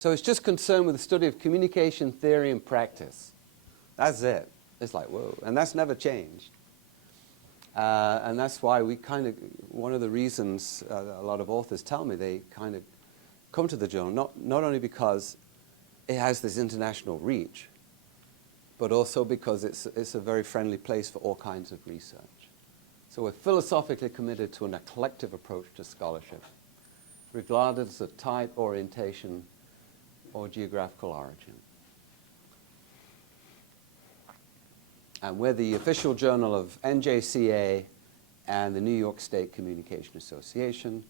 So it's just concerned with the study of communication theory and practice. That's it. It's like, whoa. And that's never changed. And that's why we kind of, one of the reasons a lot of authors tell me they kind of come to the journal, not only because it has this international reach, but also because it's a very friendly place for all kinds of research. So we're philosophically committed to a collective approach to scholarship, regardless of type, orientation, or geographical origin. And we're the official journal of NJCA and the New York State Communication Association.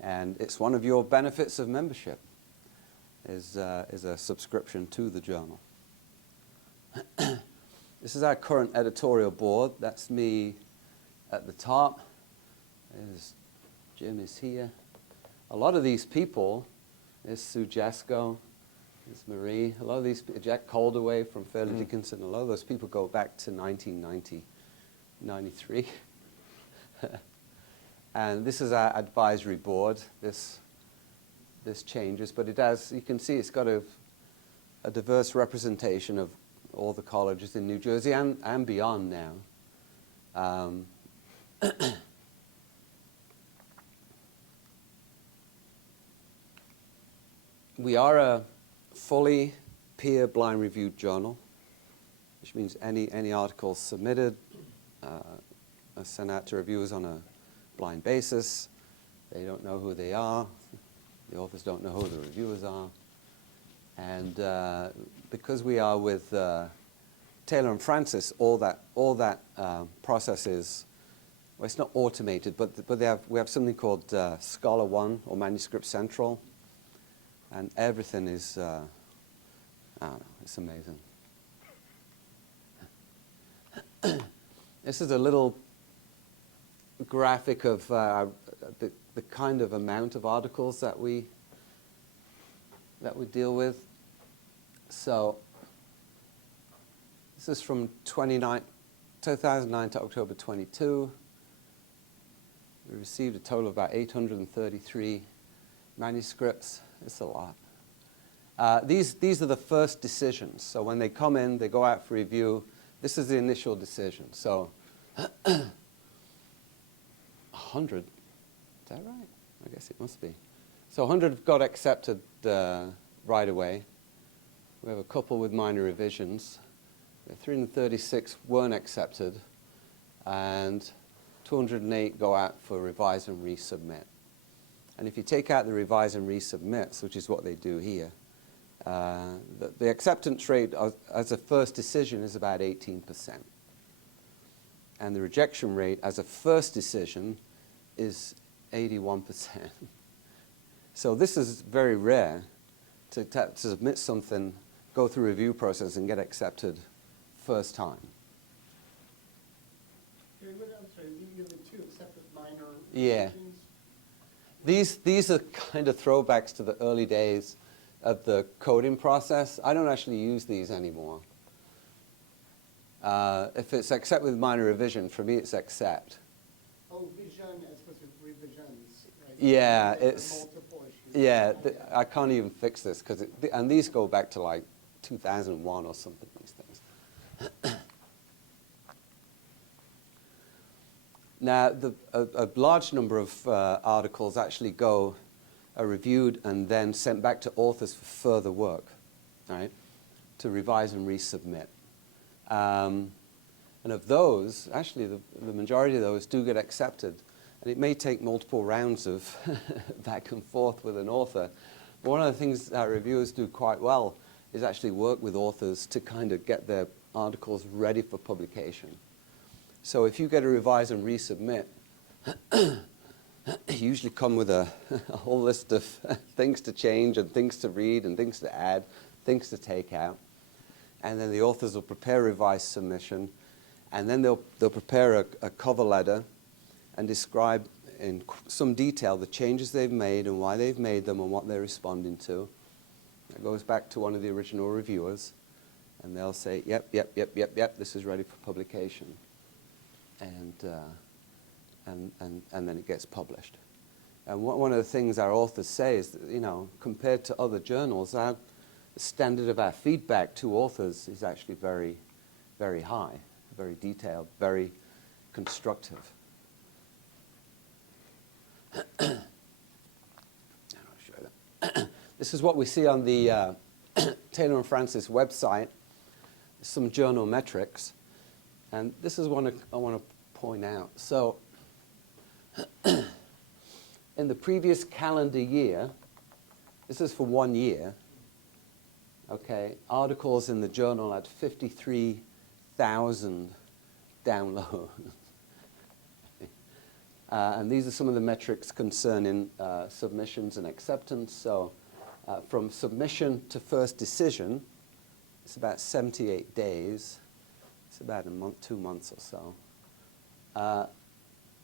And it's one of your benefits of membership, is a subscription to the journal. This is our current editorial board. That's me at the top. Jim is here. A lot of these people, there's Sue Jasko, there's Marie, a lot of these, Jack Calderway from Fairleigh Dickinson, a lot of those people go back to 1990, 93. And this is our advisory board. This changes, but it has, you can see it's got a diverse representation of all the colleges in New Jersey and beyond now. We are a fully peer blind reviewed journal, which means any articles submitted are sent out to reviewers on a blind basis. They don't know who they are. The authors don't know who the reviewers are. And because we are with Taylor and Francis, all that process is, well, it's not automated, but we have something called Scholar One or Manuscript Central, and everything is, I don't know, it's amazing. This is a little graphic of the kind of amount of articles that we deal with. So this is from 2009 to October 22. We received a total of about 833 manuscripts. It's a lot. These are the first decisions. So when they come in, they go out for review. This is the initial decision. So 100, is that right? I guess it must be. So 100 got accepted right away. We have a couple with minor revisions. 336 weren't accepted, and 208 go out for revise and resubmit. And if you take out the revise and resubmits, which is what they do here, the acceptance rate as a first decision is about 18%. And the rejection rate as a first decision is 81%. So this is very rare to submit something, go through a review process, and get accepted first time. I'm sorry, you have the two accepted minor Yeah. revisions? These are kind of throwbacks to the early days of the coding process. I don't actually use these anymore. If it's accept with minor revision, for me it's accept. Oh, vision as opposed to revisions. Right? Yeah, Like it's multiple issues. yeah. I can't even fix this because and these go back to like 2001 or something. These things. Now, a large number of articles actually are reviewed and then sent back to authors for further work, right, to revise and resubmit. And of those, actually, the majority of those do get accepted. And it may take multiple rounds of back and forth with an author. But one of the things that reviewers do quite well is actually work with authors to kind of get their articles ready for publication. So if you get a revise and resubmit, you usually come with a whole list of things to change and things to read and things to add, things to take out. And then the authors will prepare a revised submission, and then they'll prepare a cover letter and describe in some detail the changes they've made and why they've made them and what they're responding to. That goes back to one of the original reviewers, and they'll say, yep, this is ready for publication. And then it gets published. And one of the things our authors say is that, you know, compared to other journals, our standard of our feedback to authors is actually very, very high, very detailed, very constructive. I'll show you that. This is what we see on the Taylor and Francis website, some journal metrics. And this is one I want to point out. So in the previous calendar year, this is for 1 year, okay, articles in the journal had 53,000 downloads. And these are some of the metrics concerning submissions and acceptance. So from submission to first decision, it's about 78 days. It's about a month, 2 months or so.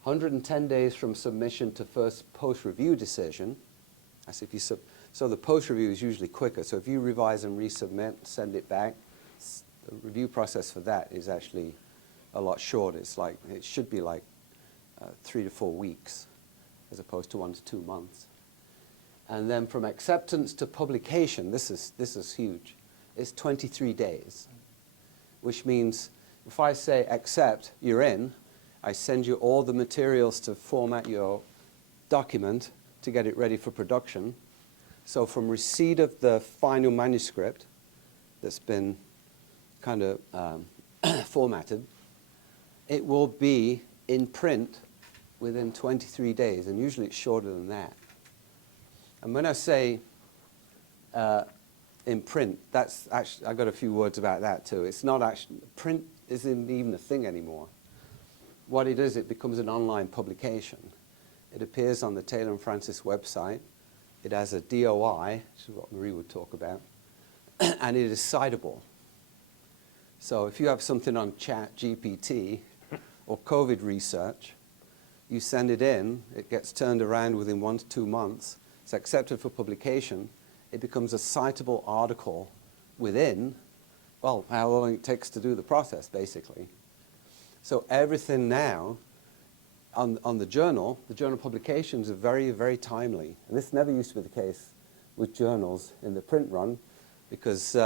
110 days from submission to first post-review decision. That's if you so the post-review is usually quicker. So if you revise and resubmit, send it back, the review process for that is actually a lot shorter. It's like, it should be like 3 to 4 weeks as opposed to 1 to 2 months. And then from acceptance to publication, this is huge. It's 23 days, which means if I say accept, you're in, I send you all the materials to format your document to get it ready for production. So from receipt of the final manuscript that's been kind of formatted, it will be in print within 23 days, and usually it's shorter than that. And when I say in print, that's actually, I got a few words about that too. It's not actually, print isn't even a thing anymore. What it is, it becomes an online publication. It appears on the Taylor and Francis website. It has a DOI, which is what Marie would talk about, and it is citable. So if you have something on ChatGPT or COVID research, you send it in, it gets turned around within 1 to 2 months, it's accepted for publication, it becomes a citable article within, well, how long it takes to do the process, basically. So everything now on the journal publications are very, very timely. And this never used to be the case with journals in the print run, because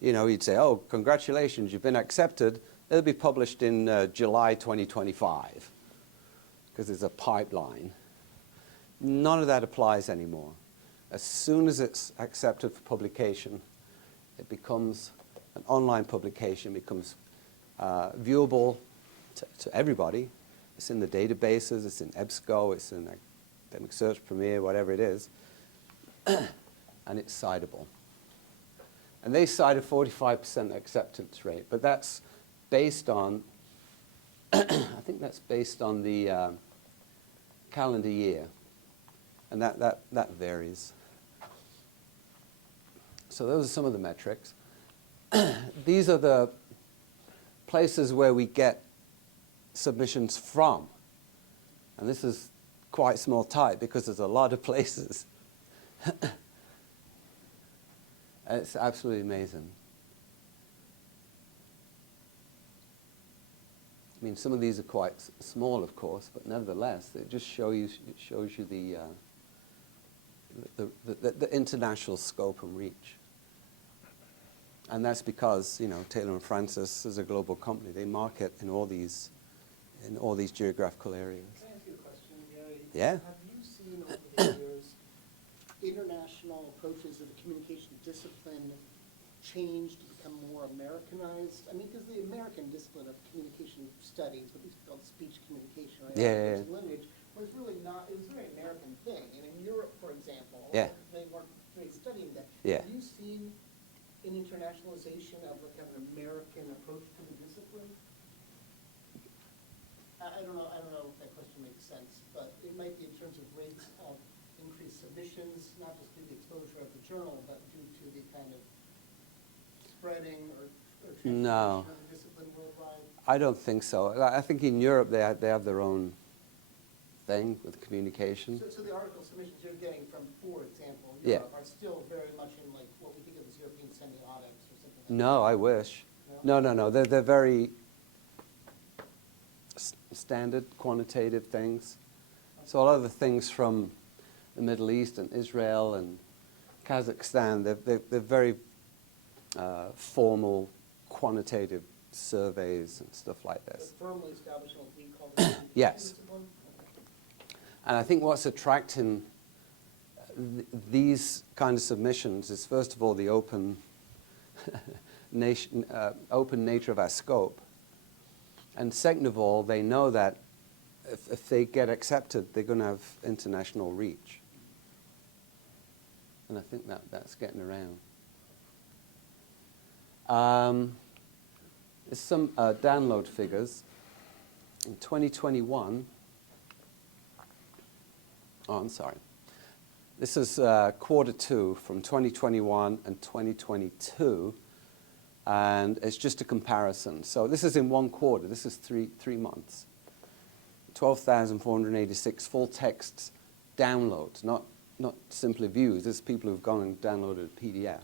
you know, you'd say, oh, congratulations, you've been accepted. It'll be published in July 2025, because there's a pipeline. None of that applies anymore. As soon as it's accepted for publication, it becomes an online publication, becomes viewable to everybody. It's in the databases, it's in EBSCO, it's in Academic Search Premier, whatever it is, and it's citable. And they cite a 45% acceptance rate, but that's based on, I think that's based on the calendar year, and that varies. So those are some of the metrics. These are the places where we get submissions from. And this is quite small type because there's a lot of places. It's absolutely amazing. I mean, some of these are quite small, of course, but nevertheless, it just shows you the international scope and reach. And that's because, you know, Taylor and Francis is a global company. They market in all these geographical areas. Can I ask you a question, Gary? Yeah. Have you seen over the years international approaches of the communication discipline change to become more Americanized? I mean, because the American discipline of communication studies, what is called speech communication, right? Yeah. Language, was really not, it was a very American thing. And in Europe, for example, Yeah. they weren't really studying that. Yeah. Have you seen an internationalization of like an American approach to the discipline? I don't know if that question makes sense, but it might be in terms of rates of increased submissions, not just due to the exposure of the journal, but due to the kind of spreading or transformation No. of the discipline worldwide. I don't think so. I think in Europe they have their own thing with communication. So the article submissions you're getting from, for example, Yeah. Europe are still very much in like what we think of as European semiotics or something like No, I wish. No? No. They're very standard, quantitative things. So a lot of the things from the Middle East and Israel and Kazakhstan, they're very formal, quantitative surveys and stuff like this. But firmly established what we call the Yes. discipline? And I think what's attracting these kind of submissions is, first of all, the open nature of our scope. And second of all, they know that if they get accepted, they're going to have international reach. And I think that's getting around. There's some download figures. In 2021, I'm sorry. This is quarter two from 2021 and 2022, and it's just a comparison. So this is in one quarter. This is three months. 12,486 full text downloads, not simply views. This is people who've gone and downloaded a PDF.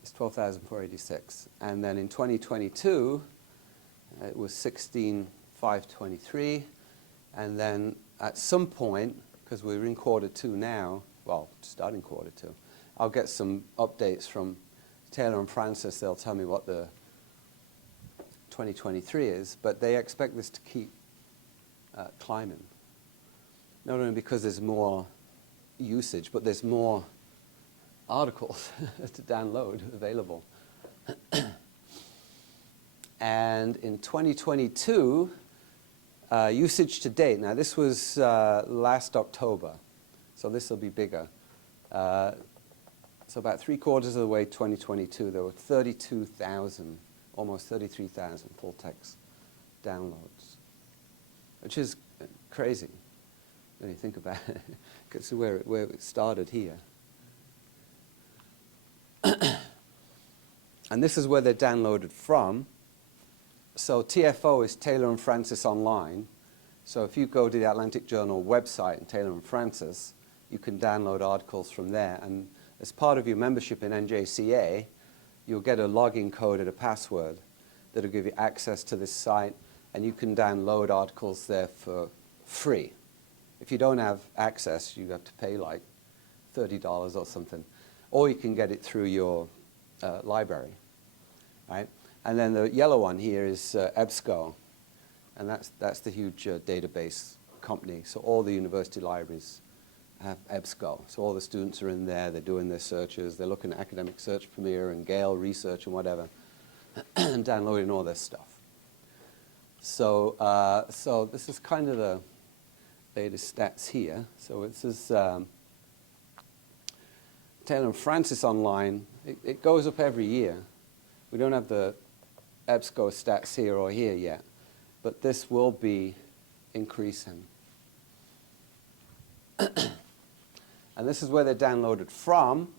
It's 12,486. And then in 2022, it was 16,523. And then at some point, because we're in quarter two now, well, starting quarter two, I'll get some updates from Taylor and Francis. They'll tell me what the 2023 is, but they expect this to keep climbing. Not only because there's more usage, but there's more articles to download available. And in 2022, usage to date, now this was last October, so this will be bigger. So about 3/4 of the way 2022, there were 32,000, almost 33,000 full text downloads, which is crazy when you think about it, because where it started here. And this is where they're downloaded from. So TFO is Taylor and Francis Online. So if you go to the Atlantic Journal website and Taylor and Francis, you can download articles from there. And as part of your membership in NJCA, you'll get a login code and a password that'll give you access to this site, and you can download articles there for free. If you don't have access, you have to pay like $30 or something. Or you can get it through your library, right? And then the yellow one here is EBSCO, and that's the huge database company. So all the university libraries have EBSCO. So all the students are in there, they're doing their searches, they're looking at Academic Search Premier and Gale Research and whatever, and downloading all this stuff. So, so this is kind of the latest stats here. So this is Taylor and Francis Online. It goes up every year. We don't have the EBSCO stats here or here yet, but this will be increasing. And this is where they're downloaded from.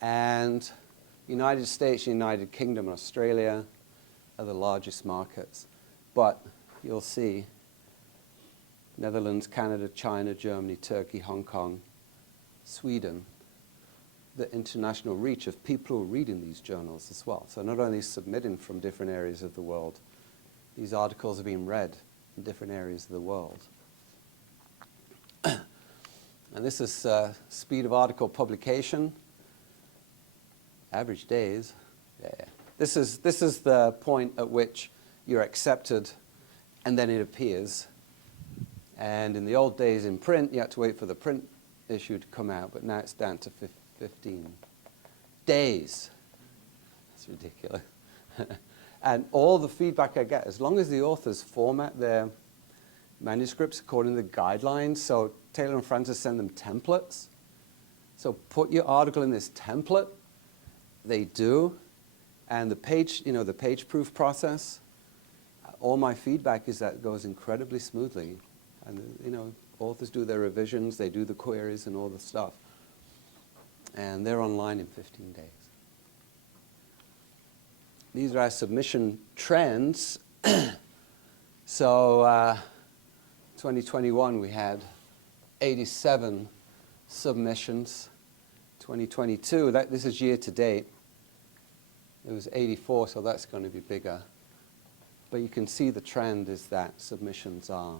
And United States, United Kingdom, and Australia are the largest markets. But you'll see Netherlands, Canada, China, Germany, Turkey, Hong Kong, Sweden, the international reach of people who are reading these journals as well. So not only submitting from different areas of the world, these articles are being read in different areas of the world. And this is speed of article publication, average days. Yeah. This is the point at which you're accepted and then it appears. And in the old days in print, you had to wait for the print issue to come out, but now it's down to 15 days. That's ridiculous. And all the feedback I get, as long as the authors format their manuscripts according to the guidelines, so Taylor and Francis send them templates. So put your article in this template. They do. And the page, the page proof process, all my feedback is that it goes incredibly smoothly. And, authors do their revisions, they do the queries and all the stuff. And they're online in 15 days. These are our submission trends. So 2021 we had 87 submissions. 2022, this is year to date, it was 84, so that's going to be bigger. But you can see the trend is that submissions are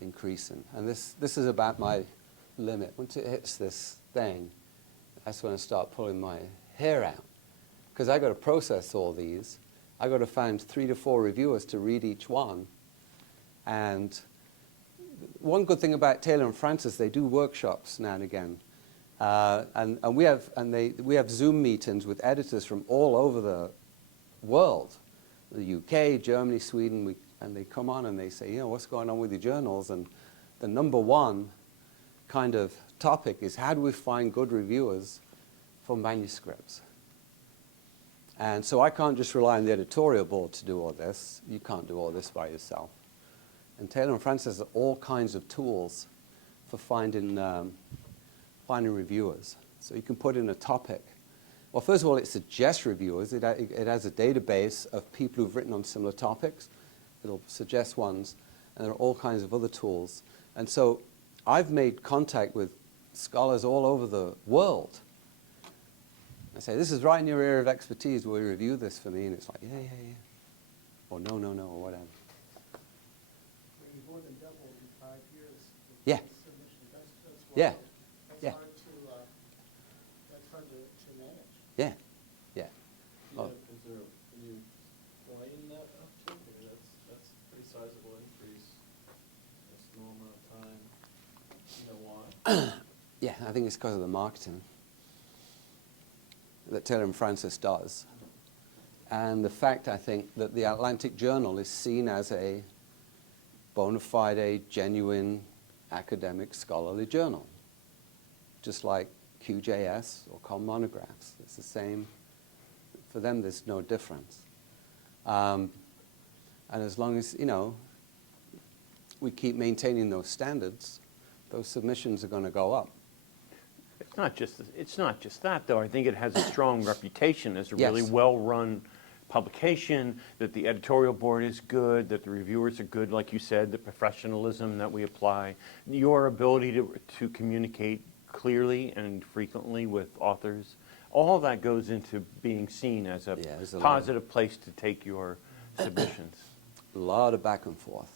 increasing. And this is about my limit, once it hits this thing, that's when I start pulling my hair out. Because I got to process all these. I got to find 3 to 4 reviewers to read each one. And one good thing about Taylor and Francis, they do workshops now and again. And we have Zoom meetings with editors from all over the world, the UK, Germany, Sweden, and they come on and they say, you know, what's going on with your journals? And the number one kind of topic is, how do we find good reviewers for manuscripts? And so I can't just rely on the editorial board to do all this. You can't do all this by yourself. And Taylor and Francis have all kinds of tools for finding reviewers. So you can put in a topic. Well, first of all, it suggests reviewers. It has a database of people who've written on similar topics. It'll suggest ones. And there are all kinds of other tools. And so I've made contact with scholars all over the world. I say, this is right in your area of expertise. Will you review this for me? And it's like, yeah. Or no, or whatever. You've more than doubled in 5 years. Yeah. Submission. That's Yeah. That's Yeah. hard to manage. Yeah. Can you explain that uptick? I mean, that's a pretty sizable increase in a small amount of time. You know why? Yeah, I think it's because of the marketing that Taylor and Francis does. And the fact, I think, that the Atlantic Journal is seen as a bona fide, genuine, academic, scholarly journal. Just like QJS or Com Monographs. It's the same. For them, there's no difference. And as long as, you know, we keep maintaining those standards, those submissions are going to go up. It's not just that, though. I think it has a strong reputation as a really Yes. well-run publication, that the editorial board is good, that the reviewers are good, like you said, the professionalism that we apply, your ability to communicate clearly and frequently with authors. All that goes into being seen as a positive place to take your submissions. A lot of back and forth.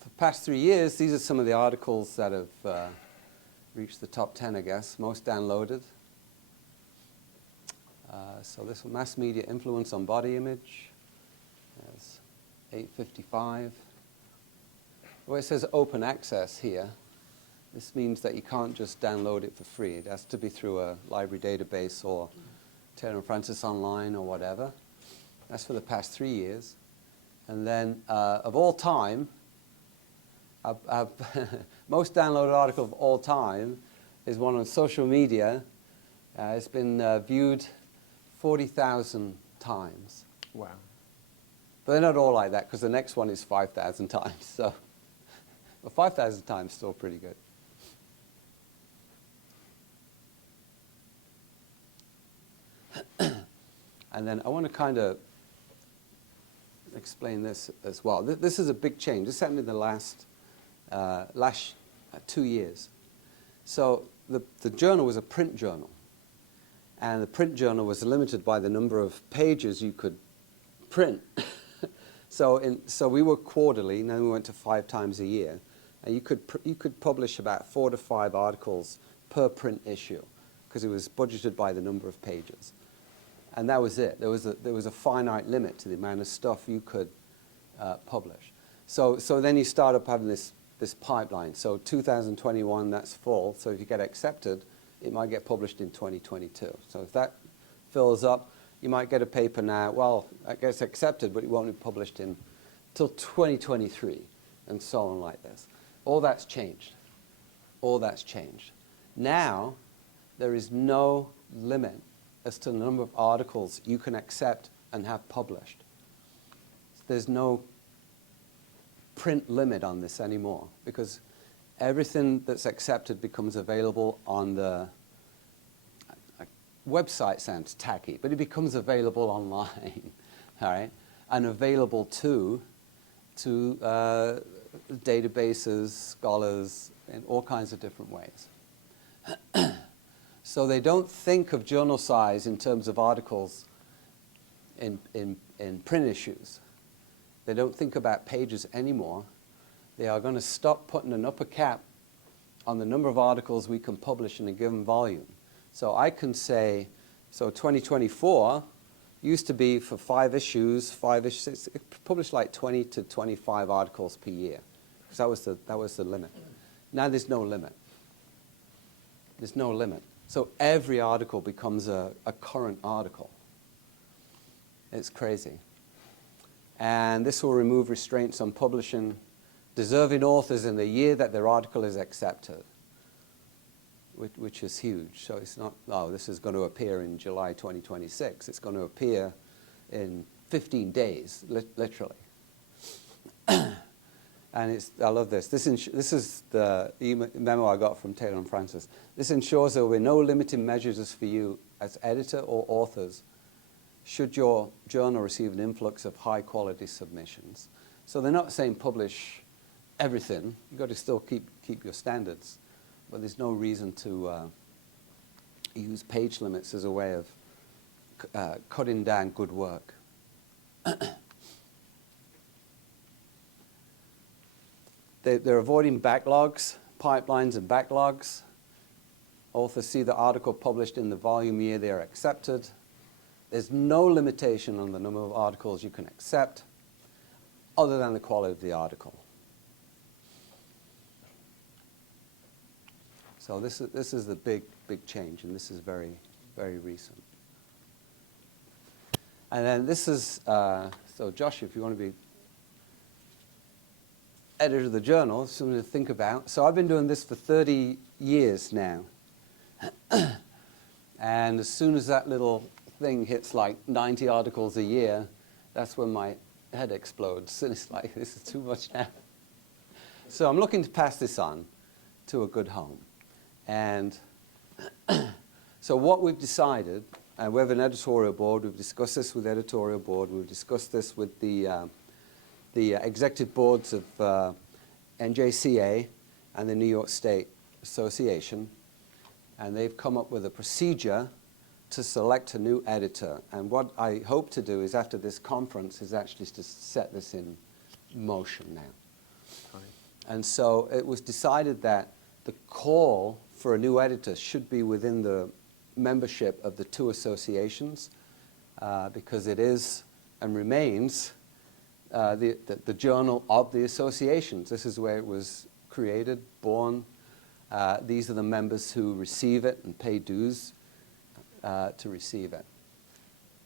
For the past 3 years, these are some of the articles that have reached the top 10, I guess, most downloaded. So this one, Mass Media Influence on Body Image. There's 855. Well, it says open access here. This means that you can't just download it for free. It has to be through a library database or Taylor and Francis Online or whatever. That's for the past 3 years. And then of all time, most downloaded article of all time is one on social media. It's been viewed 40,000 times. Wow. But they're not all like that, because the next one is 5,000 times. So, but 5,000 times is still pretty good. And then I want to kind of explain this as well. This is a big change. This happened in the last 2 years. So the journal was a print journal. And the print journal was limited by the number of pages you could print. So we were quarterly, and then we went to 5 times a year. And you could publish about 4 to 5 articles per print issue, because it was budgeted by the number of pages. And that was it. There was a finite limit to the amount of stuff you could publish. So then you start up having this pipeline. So 2021, that's full. So if you get accepted, it might get published in 2022. So if that fills up, you might get a paper now. Well, it gets accepted, but it won't be published until 2023, and so on like this. All that's changed. All that's changed. Now, there is no limit as to the number of articles you can accept and have published. There's no print limit on this anymore, because everything that's accepted becomes available on the website. Sounds tacky, but it becomes available online, all right, and available to databases, scholars, in all kinds of different ways. So they don't think of journal size in terms of articles in print issues. They don't think about pages anymore. they are going to stop putting an upper cap on the number of articles we can publish in a given volume. So I can say, so 2024 used to be for 5 issues, it published like 20 to 25 articles per year, because that was the limit. Now there's no limit. There's no limit. So every article becomes a current article. It's crazy. And this will remove restraints on publishing deserving authors in the year that their article is accepted, which is huge. So it's not, oh, this is going to appear in July 2026. It's going to appear in 15 days, literally. And I love this. This is the memo I got from Taylor and Francis. This ensures there will be no limiting measures for you as editor or authors should your journal receive an influx of high-quality submissions. So they're not saying publish everything. You've got to still keep your standards. But there's no reason to use page limits as a way of cutting down good work. They're avoiding backlogs, pipelines and backlogs. Authors see the article published in the volume year they are accepted. There's no limitation on the number of articles you can accept other than the quality of the article. So this is the big change, and this is very, very recent. And then this is, so Josh, if you want to be editor of the journal, something to think about. So I've been doing this for 30 years now. And as soon as that little thing hits like 90 articles a year, that's when my head explodes. And it's like, this is too much now. So I'm looking to pass this on to a good home. And so what we've decided, and we have an editorial board, we've discussed this with the editorial board, we've discussed this with the executive boards of NJCA and the New York State Association, and they've come up with a procedure to select a new editor. And what I hope to do is, after this conference, is actually to set this in motion now. Fine. And so it was decided that the call for a new editor should be within the membership of the 2 associations, because it is and remains the journal of the associations. This is where it was created, born. These are the members who receive it and pay dues to receive it.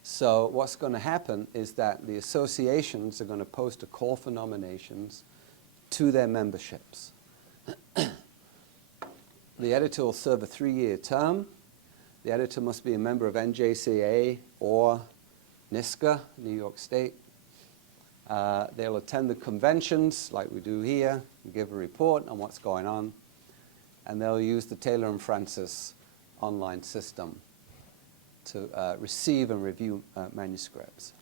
So what's going to happen is that the associations are going to post a call for nominations to their memberships. The editor will serve a 3-year term. The editor must be a member of NJCA or NJCA, New York State. They'll attend the conventions like we do here, and give a report on what's going on, and they'll use the Taylor and Francis online system to receive and review manuscripts.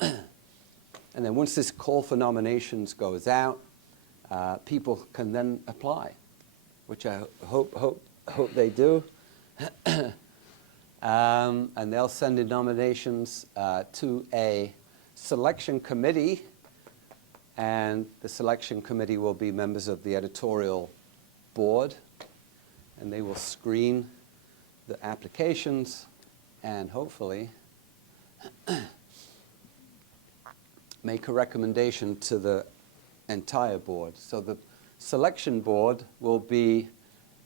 And then once this call for nominations goes out, people can then apply, which I hope they do. And they'll send in nominations to a selection committee, and the selection committee will be members of the editorial board, and they will screen the applications and hopefully make a recommendation to the entire board. So the selection board will be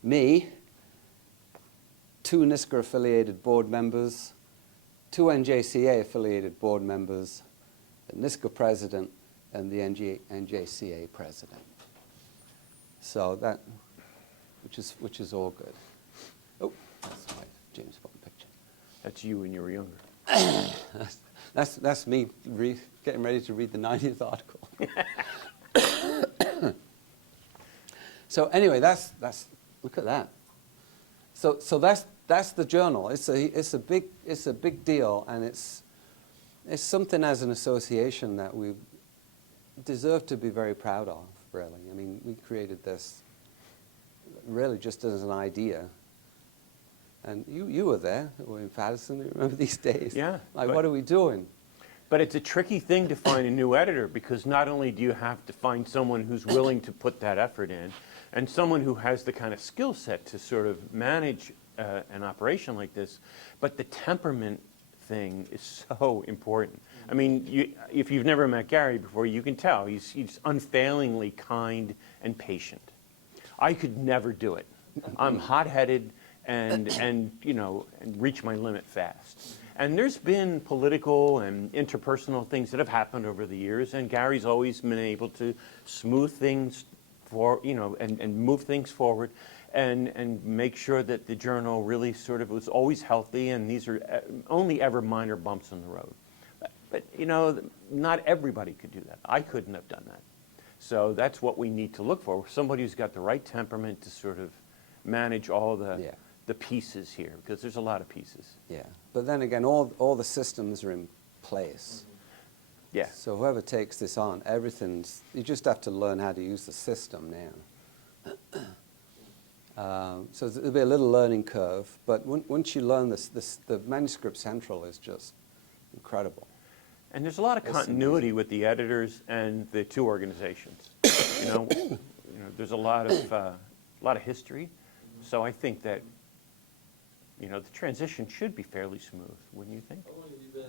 me, 2 NJCA affiliated board members, 2 NJCA affiliated board members, the NJCA president, and the NJCA president. So that, which is all good. Oh, that's my James Bond picture. That's you when you were younger. That's me getting ready to read the 90th article. So anyway, that's look at that. So that's the journal. It's a big deal, and it's something as an association that we deserve to be very proud of. Really, I mean, we created this really just as an idea. And you were there, or in Patterson, you remember these days? Yeah. Like, what are we doing? But it's a tricky thing to find a new editor, because not only do you have to find someone who's willing to put that effort in, and someone who has the kind of skill set to sort of manage an operation like this, but the temperament thing is so important. I mean, if you've never met Gary before, you can tell he's unfailingly kind and patient. I could never do it. I'm hot-headed and you know, and reach my limit fast. And there's been political and interpersonal things that have happened over the years, and Gary's always been able to smooth things and move things forward, and make sure that the journal really sort of was always healthy, and these are only ever minor bumps in the road. But you know, not everybody could do that. I couldn't have done that. So that's what we need to look for, somebody who's got the right temperament to sort of manage all the pieces here, because there's a lot of pieces. Yeah, but then again, all the systems are in place. Yeah. So whoever takes this on, you just have to learn how to use the system now. So there'll be a little learning curve, but once you learn this, the manuscript central is just incredible. And there's a lot of continuity with the editors and the two organizations. You know, there's a lot of history. So I think that, you know, the transition should be fairly smooth, wouldn't you think? How long have you